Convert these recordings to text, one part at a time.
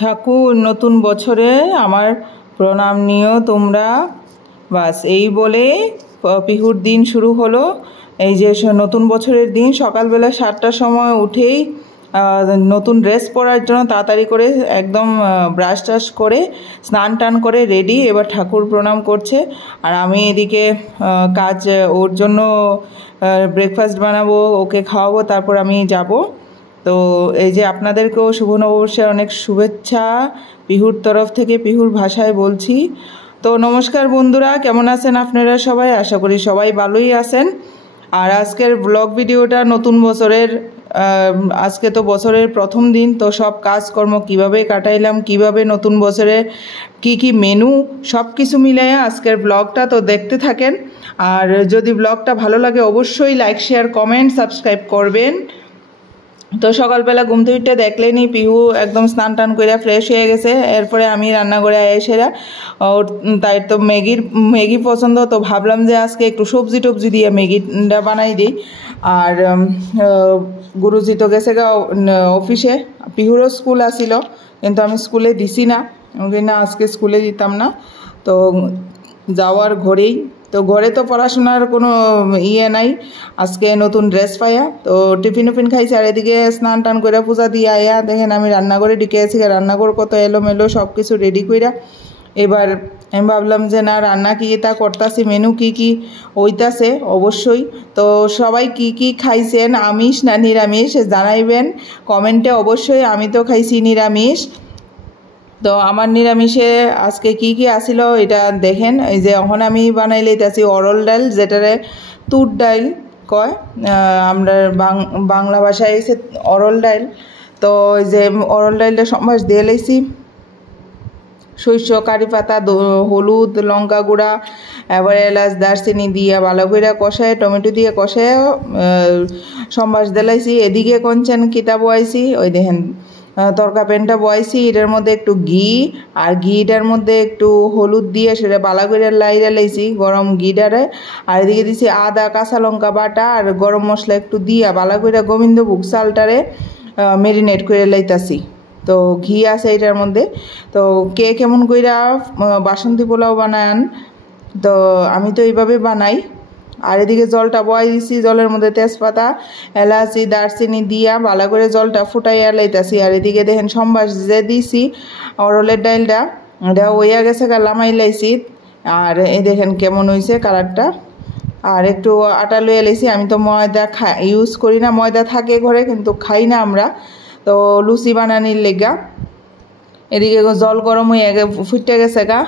ঠাকুর নতুন বছরে আমার প্রণাম নিও তোমরা। বাস এই বলে পিহুর দিন শুরু হলো। এই যে নতুন বছরের দিন সকালবেলা 7টার সময় উঠেই নতুন ড্রেস পরার জন্য তাড়াতাড়ি করে একদম ব্রাশ টাশ করে স্নান টান করে রেডি, এবার ঠাকুর প্রণাম করছে। আর আমি এদিকে কাজ ওর জন্য ব্রেকফাস্ট বানাবো, ওকে খাওয়াবো, তারপর আমি যাব। তো এই যে আপনাদেরকেও শুভ নববর্ষের অনেক শুভেচ্ছা পিহুর তরফ থেকে, পিহুর ভাষায় বলছি। তো নমস্কার বন্ধুরা, কেমন আছেন আপনারা সবাই? আশা করি সবাই ভালোই আছেন। আর আজকের ব্লগ ভিডিওটা নতুন বছরের, আজকে তো বছরের প্রথম দিন, তো সব কাজকর্ম কিভাবে কাটাইলাম, কিভাবে নতুন বছরে কি কি মেনু, সব কিছু মিলিয়ে আজকের ব্লগটা, তো দেখতে থাকেন। আর যদি ব্লগটা ভালো লাগে অবশ্যই লাইক শেয়ার কমেন্ট সাবস্ক্রাইব করবেন। তো সকালবেলা ঘুম থেকে দেখলেনি পিহু একদম স্নান টান করে ফ্রেশ হয়ে গেছে। এরপরে আমি রান্না করে এসেরা ওর তাই তো ম্যাগি পছন্দ, তো ভাবলাম যে আজকে একটু সবজি টবজি দিয়ে ম্যাগিটা বানাই দিই। আর গুরুজি তো গেছে গা অফিসে, পিহুরও স্কুল আসিল কিন্তু আমি স্কুলে দিছি না, না আজকে স্কুলে দিতাম না। তো যাওয়ার ঘরেই, তো ঘরে তো পড়াশোনার কোনো নাই, আজকে নতুন ড্রেস পাইয়া তো টিফিন উফিন খাইছি। আর এদিকে স্নান টান করে পূজা দিয়ে আয়া দেখেন আমি রান্নাঘরে ঢুকে আছি। রান্নাঘর কত এলোমেলো, সব কিছু রেডি কইরা এবার আমি ভাবলাম যে না রান্না কি তা করতাছি, মেনু কি কি হইতাছে অবশ্যই। তো সবাই কি কি খাইছেন, আমিষ না নিরামিষ জানাইবেন কমেন্টে অবশ্যই। আমি তো খাইছি নিরামিষ। তো আমার নিরামিষে আজকে কি কি আসিল এটা দেখেন। এই যে এখন আমি বানাই লইতেছি অরল ডাল, যেটারে তুর ডাল কয়, আমরা বাংলা ভাষায় এসে অরল ডাল। তো এই যে অরল ডালটা সম্বাস দিয়ে লাইছি, শস্য কারি পাতা, হলুদ, লঙ্কা গুঁড়া, এবার এলাচ দারচিনি দিয়ে ভালো করে কষায়, টমেটো দিয়ে কষায় সম্বাস দিলাইছি। এদিকে কঞ্চেন কিতা বয়াইছি, ওই দেখেন তরকা প্যানটা বয়াইছি, এটার মধ্যে একটু ঘি, আর ঘিটার মধ্যে একটু হলুদ দিয়ে সেটা বালা করে লাইরা লাইছি গরম ঘিটারে। আর এদিকে দিছি আদা কাঁচা লঙ্কা বাটা আর গরম মশলা একটু দিয়া বালা করে গোবিন্দভোগ চালটারে মেরিনেট করে লাইতাছি। তো ঘি আছে এটার মধ্যে। তো কে কেমন কইরা বাসন্তী পোলাও বানান, তো আমি তো এইভাবে বানাই। আর এদিকে জলটা বয়াই দিছি, জলের মধ্যে তেজপাতা এলাচি দারচিনি দিয়া ভালো করে জলটা ফুটাইয়া লাইতাছি। আর এদিকে দেখেন সম্বাস যে দিছি অরলের ডালটা, এটা হইয়া গেছে লামাই লাইছি। আর এই দেখেন কেমন হয়েছে কালারটা। আর একটু আটা লইয়া লাইছি, আমি তো ময়দা ইউজ করি না, ময়দা থাকে ঘরে কিন্তু খাই না আমরা, তো লুচি বানানির লেগা। এদিকে জল গরম হয়ে ফুটে গেছে গা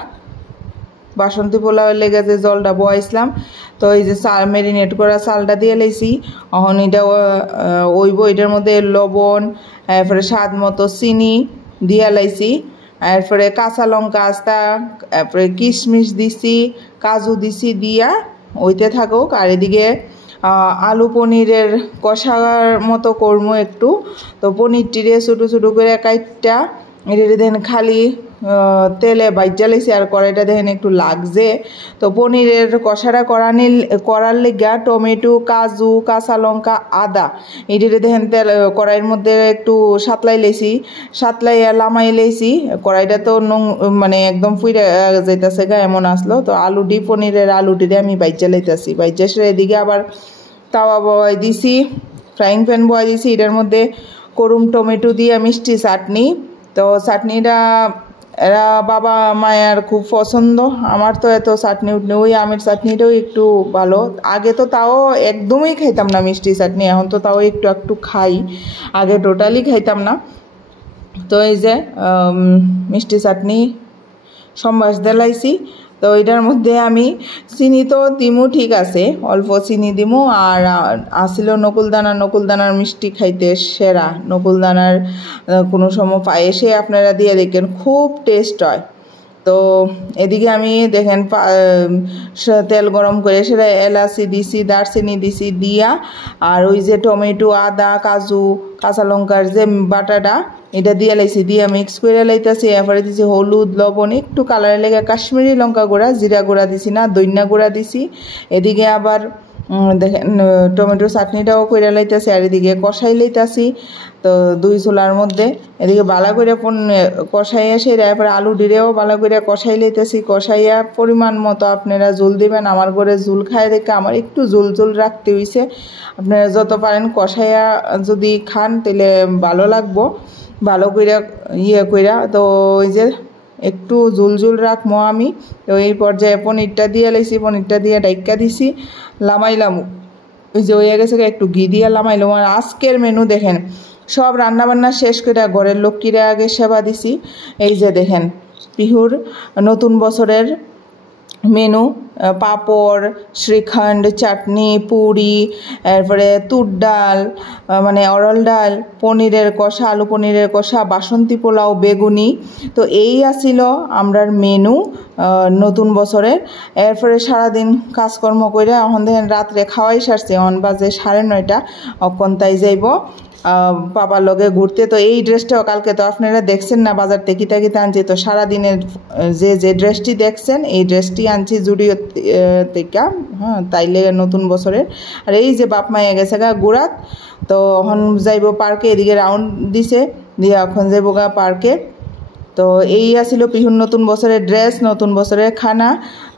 বাসন্তী পোলাওয়ের লেগে যে জলটা বয়াইছিলাম। তো এই যে চাল মেরিনেট করা চালটা দিয়ে লাইছি, এখন এটা ওইব, এটার মধ্যে লবণ, এরপরে স্বাদ মতো চিনি দিয়া লাইছি, এরপরে কাঁচা লঙ্কা আস্তা, এরপরে কিশমিশ দিছি, কাজু দিছি, দিয়া ওইতে থাকুক। আর এদিকে আলু পনিরের কষার মতো করবো একটু। তো পনিরটিরে ছোটো ছোটো করে কাইটটা এটা দেখেন খালি তেলে বাইজা লাইছি, আর কড়াইটা দেখেন একটু লাগছে। তো পনিরের কষাটা করার লেগা টমেটো, কাজু, কাঁচা লঙ্কা, আদা এটা দেখেন তেল কড়াইয়ের মধ্যে একটু সাতলাই লাইছি, সাতলাইয়া লামাই লাইছি। কড়াইটা তো মানে একদম ফুইরা যাইতেছে গা এমন আসলো। তো আলুটি পনিরের আলুটিরে আমি বাইজা লাইতেছি, বাইজা সেরে এদিকে আবার তাওয়া বয়াই দিছি, ফ্রাইং প্যান বয়াই দিছি, এটার মধ্যে করুম টমেটো দিয়ে মিষ্টি চাটনি। তো চাটনিটা এরা বাবা মায়ের খুব পছন্দ, আমার তো এত চাটনি উঠনি, ওই আমের চাটনিটাও একটু ভালো। আগে তো তাও একদমই খাইতাম না মিষ্টি চাটনি, এখন তো তাও একটু একটু খাই, আগে টোটালি খাইতাম না। তো এই যে মিষ্টি চাটনি সম্বাস দেলাইছি। তো এটার মধ্যে আমি চিনি তো দিমু, ঠিক আছে অল্প চিনি দিমু। আর আসিল নকুলদানার মিষ্টি খাইতে সেরা, নকুলদানার কোনো সময় পায়েসে আপনারা দিয়ে দেখেন খুব টেস্ট হয়। তো এদিকে আমি দেখেন তেল গরম করে সেটা এলাচি দিছি, দারচিনি দিছি দিয়া, আর ওই যে টমেটো, আদা, কাজু, কাঁচা লঙ্কার যে বাটাটা এটা দিয়ে লাইছি, দিয়ে মিক্স করে লাইতেছি। এরপরে দিছি হলুদ, লবণ, একটু কালারের লেগে কাশ্মীরি লঙ্কা গুঁড়া, জিরা গুঁড়া দিছি না, দইনা গুঁড়া দিছি। এদিকে আবার দেখেন টমেটো চাটনিটাও কইরা লাইতেছি আর এদিকে কষাই লাইতেছি। তো দুই চুলার মধ্যে এদিকে বালা করে কষাই এসে এরপরে আলু ডিরেও বালা করে কষাই লাইতেছি। কষাইয়া পরিমাণ মতো আপনারা জল দিবেন। আমার ঘরে জল খায় দেখে আমার একটু জল জল রাখতে হইছে। আপনারা যত পারেন কষাইয়া যদি খান তাহলে ভালো লাগবো, ভালো কইরা কইরা। তো ওই যে একটু জুল রাখবো আমি। তো এই পর্যায়ে পনিরটা দিয়ে লাইছি, পনিরটা দিয়ে ডাইক্কা দিছি, লামাইলাম। ওই যে হয়ে গেছে একটু ঘি দিয়ে লামাইলাম। আর আজকের মেনু দেখেন, সব রান্নাবান্না শেষ করে ঘরের লোকটিরা আগে সেবা দিছি। এই যে দেখেন পিহুর নতুন বছরের মেনু, পাঁপড়, শ্রীখণ্ড, চাটনি, পুরি, এরপরে তুর ডাল মানে অরল ডাল, পনিরের কষা, আলু পনিরের কষা, বাসন্তী পোলাও, বেগুনি। তো এই আসিল আমরার মেনু নতুন বছরের। এরপরে সারাদিন কাজকর্ম করে এখন দেখেন রাত্রে খাওয়াই সারছে, এখন বাজে 9:30, অক্ষণ তাই যাইব বাবার লগে ঘুরতে। তো এই ড্রেসটাও কালকে তো আপনারা দেখছেন না বাজার থেকে কিতা আনছি। তো সারাদিনের যে ড্রেসটি দেখছেন এই ড্রেসটি আনছি জুডিও থেকে, হ্যাঁ, তাইলে নতুন বছরের। আর এই যে বাপ মাইয়া গেছে গা গুড়াত, তো এখন যাইব পার্কে, এদিকে রাউন্ড দিছে দিয়ে এখন যাইব গা পার্কে। তো এই আসিল পিহুর নতুন বছরের ড্রেস, নতুন বছরের খানা।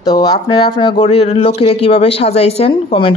তো আপনারা আপনার গরিব লক্ষ্মীরা কীভাবে সাজাইছেন কমেন্ট